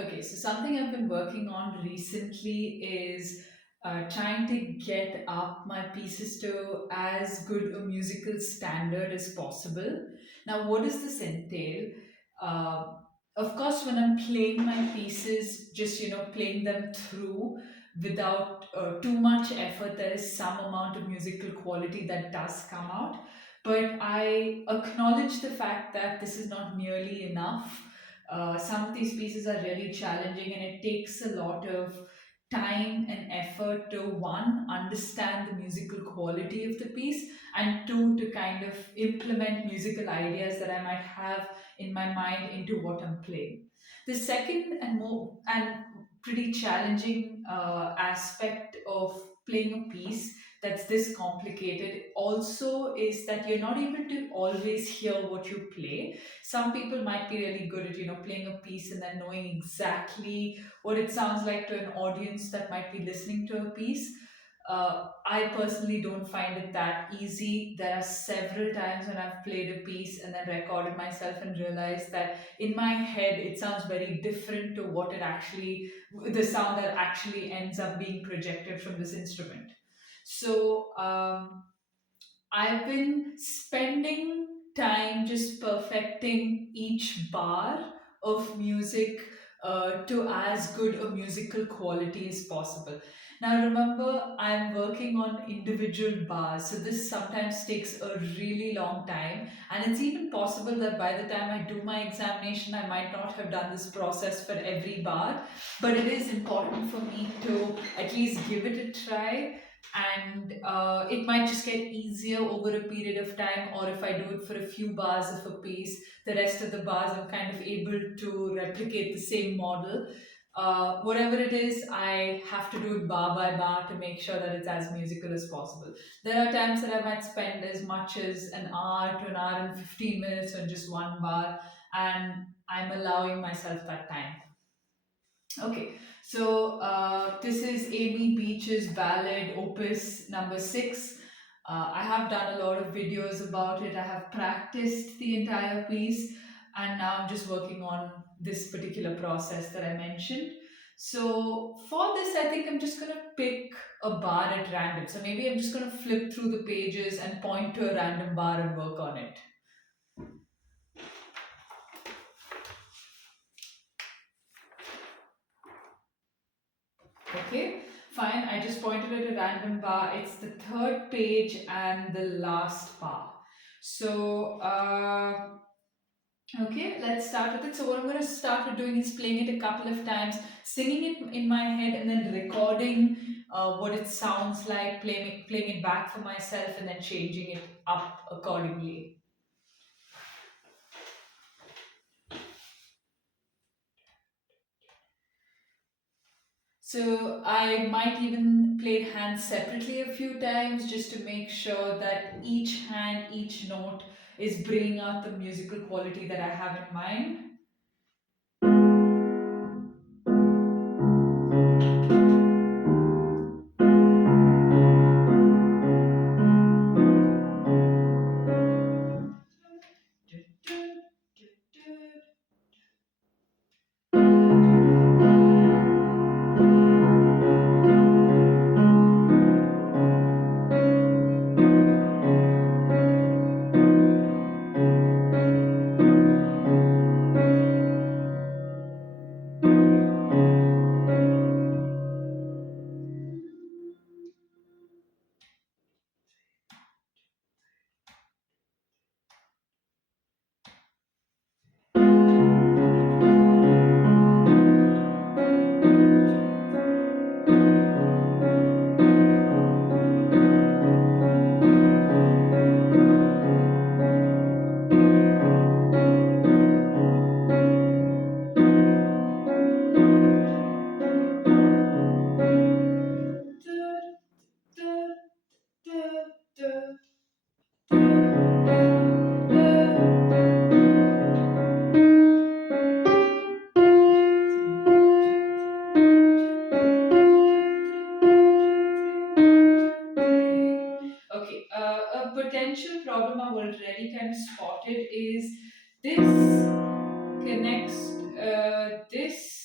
Okay, so something I've been working on recently is trying to get up my pieces to as good a musical standard as possible. Now, what does this entail? Uh, of course, when I'm playing my pieces, just playing them through without too much effort, there is some amount of musical quality that does come out. But I acknowledge the fact that this is not nearly enough. Some of these pieces are really challenging, and it takes a lot of time and effort to one, understand the musical quality of the piece, and two, to kind of implement musical ideas that I might have in my mind into what I'm playing. The second and more and pretty challenging aspect of playing a piece that's this complicated also is that you're not able to always hear what you play. Some people might be really good at playing a piece and then knowing exactly what it sounds like to an audience that might be listening to a piece. I personally don't find it that easy. There are several times when I've played a piece and then recorded myself and realized that in my head it sounds very different to what it actually, the sound that actually ends up being projected from this instrument. So, I've been spending time just perfecting each bar of music to as good a musical quality as possible. Now, remember, I'm working on individual bars, so this sometimes takes a really long time, and it's even possible that by the time I do my examination, I might not have done this process for every bar, but it is important for me to at least give it a try, and it might just get easier over a period of time, or if I do it for a few bars of a piece, the rest of the bars I'm kind of able to replicate the same model. Whatever it is, I have to do it bar by bar to make sure that it's as musical as possible. There are times that I might spend as much as an hour to an hour and 15 minutes on just one bar, and I'm allowing myself that time. Okay, so this is Amy Beach's ballad, opus number 6. I have done a lot of videos about it. I have practiced the entire piece, and now I'm just working on this particular process that I mentioned. So, for this, I think I'm just going to pick a bar at random. So, maybe I'm just going to flip through the pages and point to a random bar and work on it. Okay, fine. I just pointed at a random bar. It's the third page and the last bar. So, okay, let's start with it. So, what I'm going to start with doing is playing it a couple of times, singing it in my head, and then recording what it sounds like, playing it back for myself, and then changing it up accordingly. So I might even play hands separately a few times just to make sure that each hand, each note is bringing out the musical quality that I have in mind. Okay, a potential problem I've already kind of spotted is this connects this.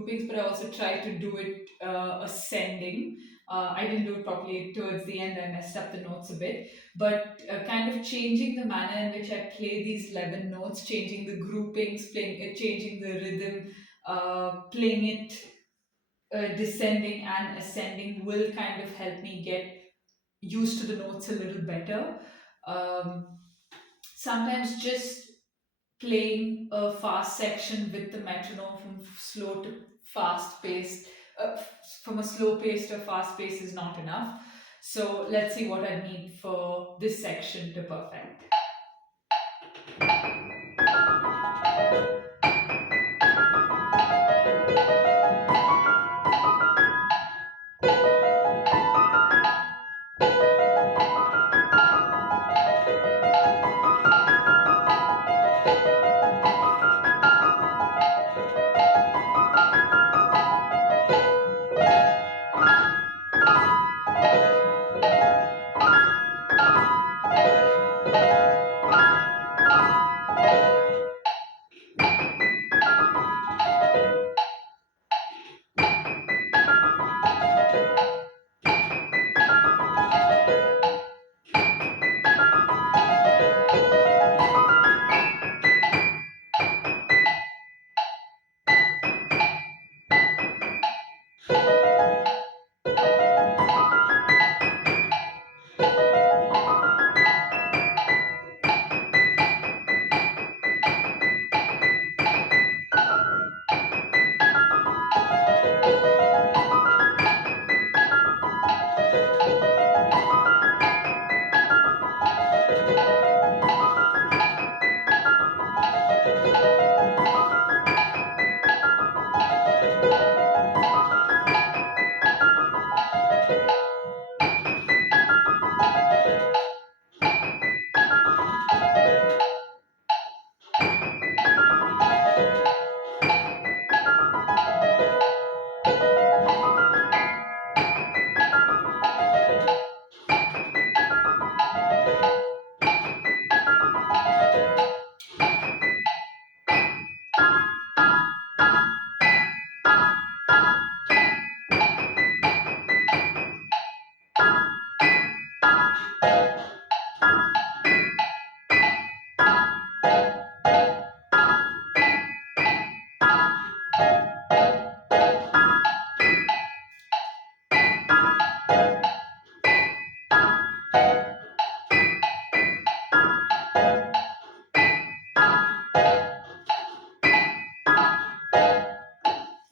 groupings, but I also try to do it ascending. I didn't do it properly towards the end. I messed up the notes a bit, but kind of changing the manner in which I play these 11 notes, changing the groupings, changing the rhythm, playing it descending and ascending will kind of help me get used to the notes a little better. Um, Sometimes just playing a fast section with the metronome from slow to fast paced, from a slow pace to a fast pace is not enough. So let's see what I need for this section to perfect.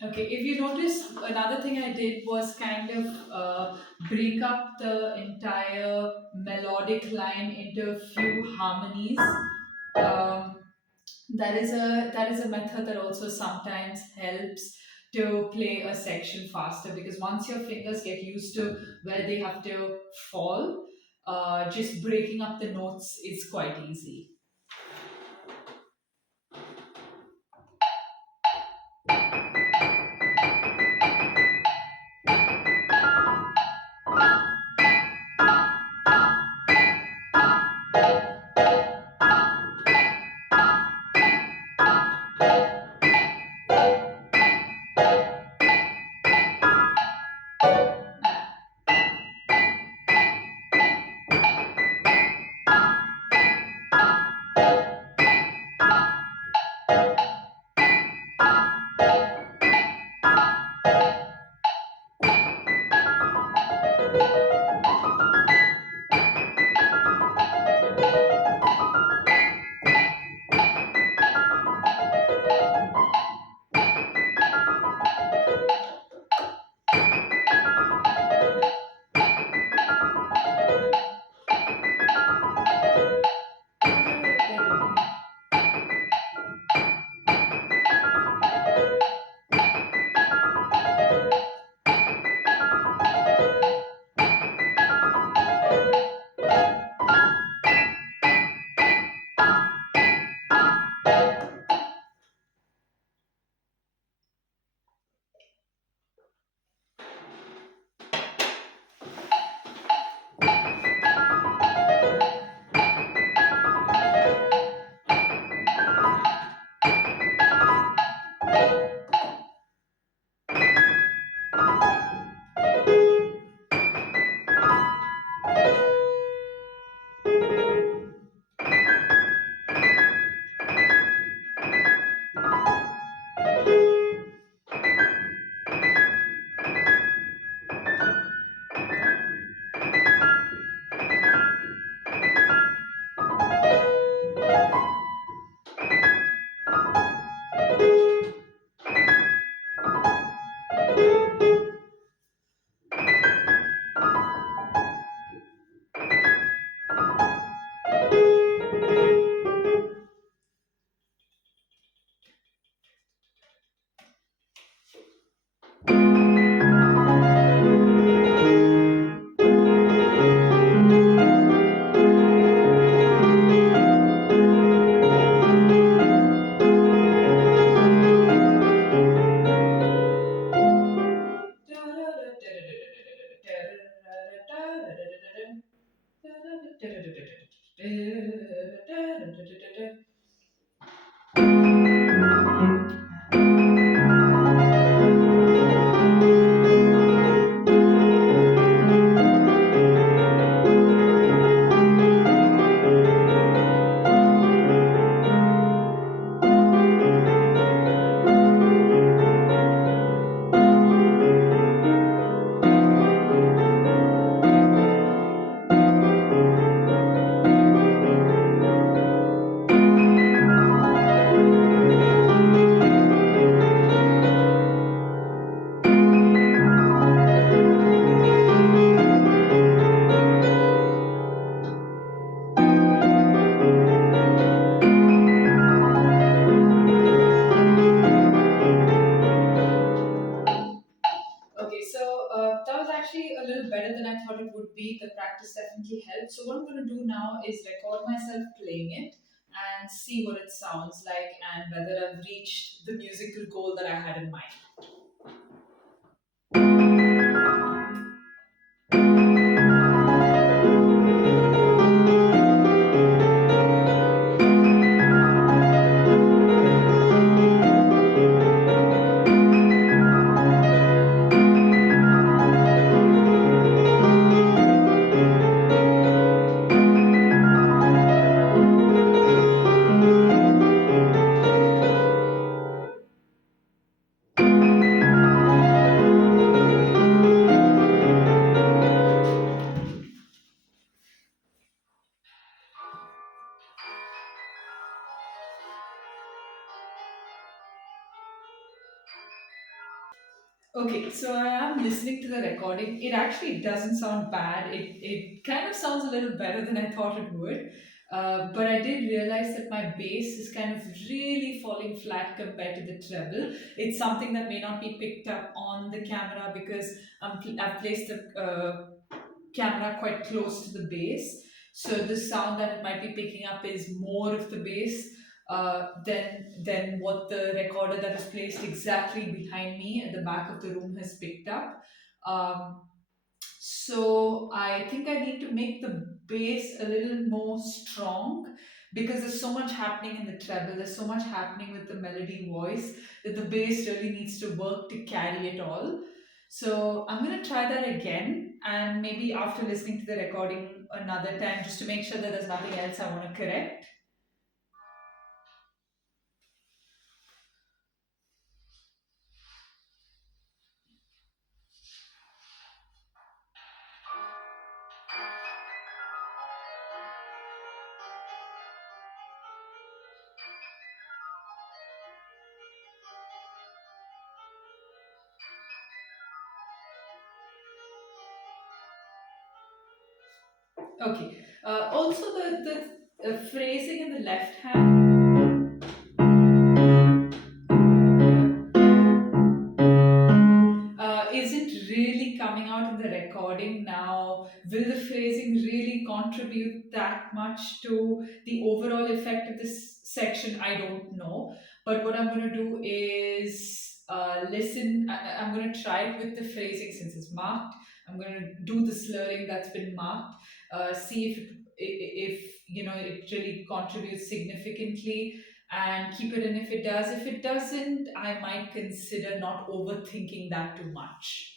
Okay, if you notice, another thing I did was kind of break up the entire melodic line into a few harmonies. Um, that is a method that also sometimes helps to play a section faster, because once your fingers get used to where they have to fall, just breaking up the notes is quite easy. Okay, so that was actually a little better than I thought it would be. The practice definitely helped. So what I'm going to do now is record myself playing it and see what it sounds like and whether I've reached the musical goal that I had in mind. Okay, so I am listening to the recording. It actually doesn't sound bad. It kind of sounds a little better than I thought it would. But I did realize that my bass is kind of really falling flat compared to the treble. It's something that may not be picked up on the camera because I've placed the camera quite close to the bass. So the sound that it might be picking up is more of the bass than what the recorder that is placed exactly behind me at the back of the room has picked up. Um, so I think I need to make the bass a little more strong because there's so much happening in the treble, there's so much happening with the melody voice that the bass really needs to work to carry it all. So I'm going to try that again and maybe after listening to the recording another time just to make sure that there's nothing else I want to correct. Okay. Also, the phrasing in the left hand isn't really coming out in the recording now. Will the phrasing really contribute that much to the overall effect of this section? I don't know. But what I'm going to do is listen. I'm going to try it with the phrasing since it's marked. I'm going to do the slurring that's been marked. See if it really contributes significantly and keep it in if it does. If it doesn't, I might consider not overthinking that too much.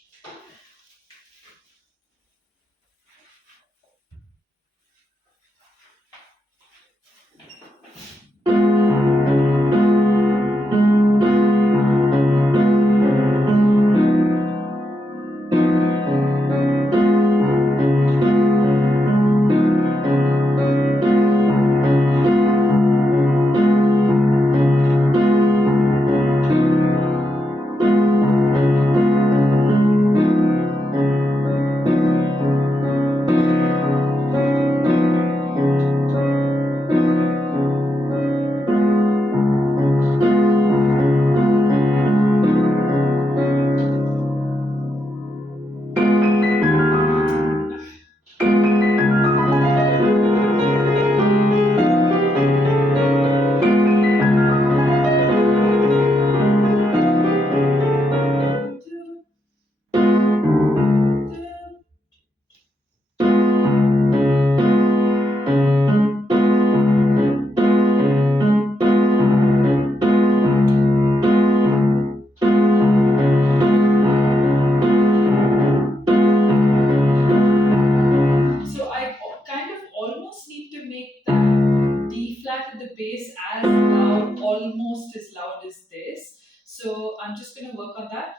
almost as loud as this. So I'm just going to work on that.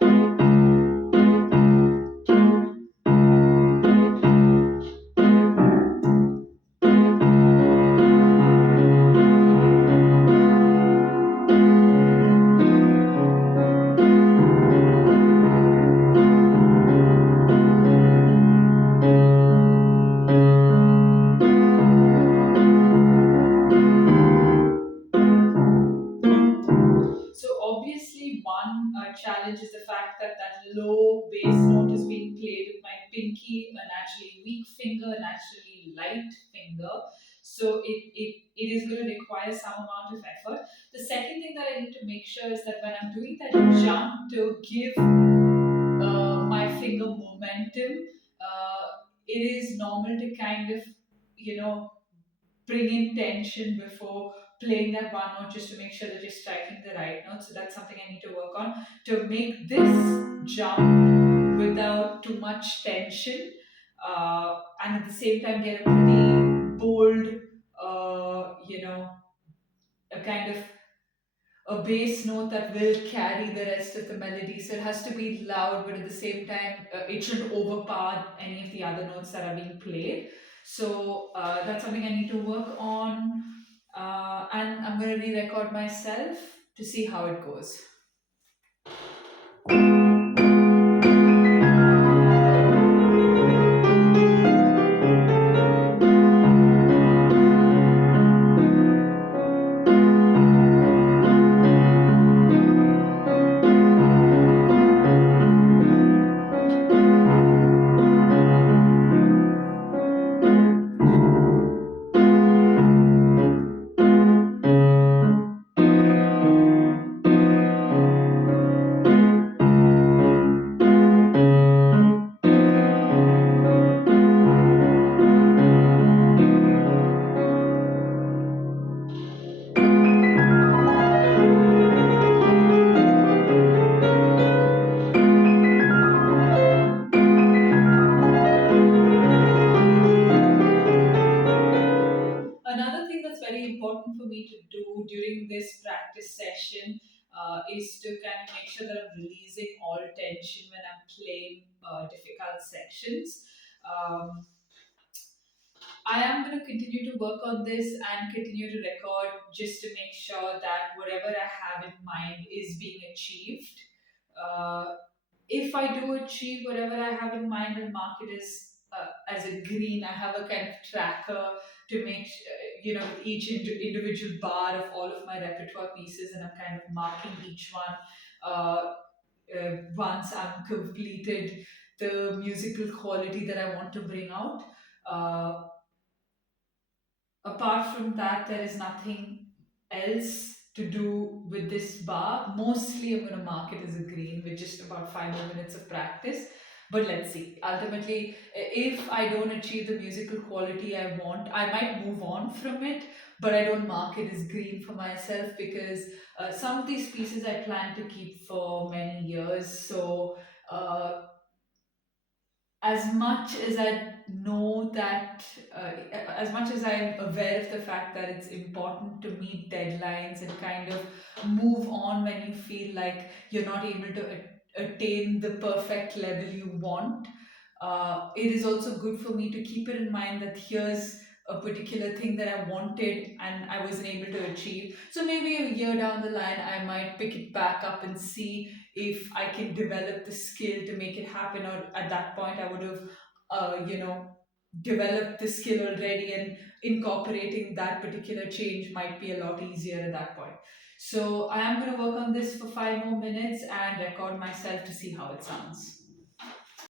So obviously, one challenge is the fact that that low bass note is being played with my pinky, a naturally weak finger, a naturally light finger. So it is going to require some amount of effort. The second thing that I need to make sure is that when I'm doing that jump to give my finger momentum, it is normal to kind of, you know, bring in tension before playing that one note just to make sure that you're striking the right note. So that's something I need to work on to make this jump without too much tension, and at the same time get a pretty bold, a kind of a bass note that will carry the rest of the melody. So it has to be loud, but at the same time, it should overpower any of the other notes that are being played. So that's something I need to work on. And I'm going to re record myself to see how it goes. Another thing that's very important for me to do during this practice session is to kind of make sure that I'm releasing all tension when I'm playing difficult sections. Um, I am going to continue to work on this and continue to record just to make sure that whatever I have in mind is being achieved. Uh, if I do achieve whatever I have in mind and mark it as a green, I have a kind of tracker to make with each individual bar of all of my repertoire pieces, and I'm kind of marking each one once I'm completed the musical quality that I want to bring out. Uh, Apart from that, there is nothing else to do with this bar. Mostly, I'm going to mark it as a green with just about 5 more minutes of practice. But let's see. Ultimately, if I don't achieve the musical quality I want, I might move on from it, but I don't mark it as green for myself because some of these pieces I plan to keep for many years. So, as much as I know that, as much as I'm aware of the fact that it's important to meet deadlines and kind of move on when you feel like you're not able to attain the perfect level you want, it is also good for me to keep it in mind that here's a particular thing that I wanted and I wasn't able to achieve. So maybe a year down the line, I might pick it back up and see if I can develop the skill to make it happen. Or at that point, I would have, developed the skill already, and incorporating that particular change might be a lot easier at that point. So I am going to work on this for 5 more minutes and record myself to see how it sounds.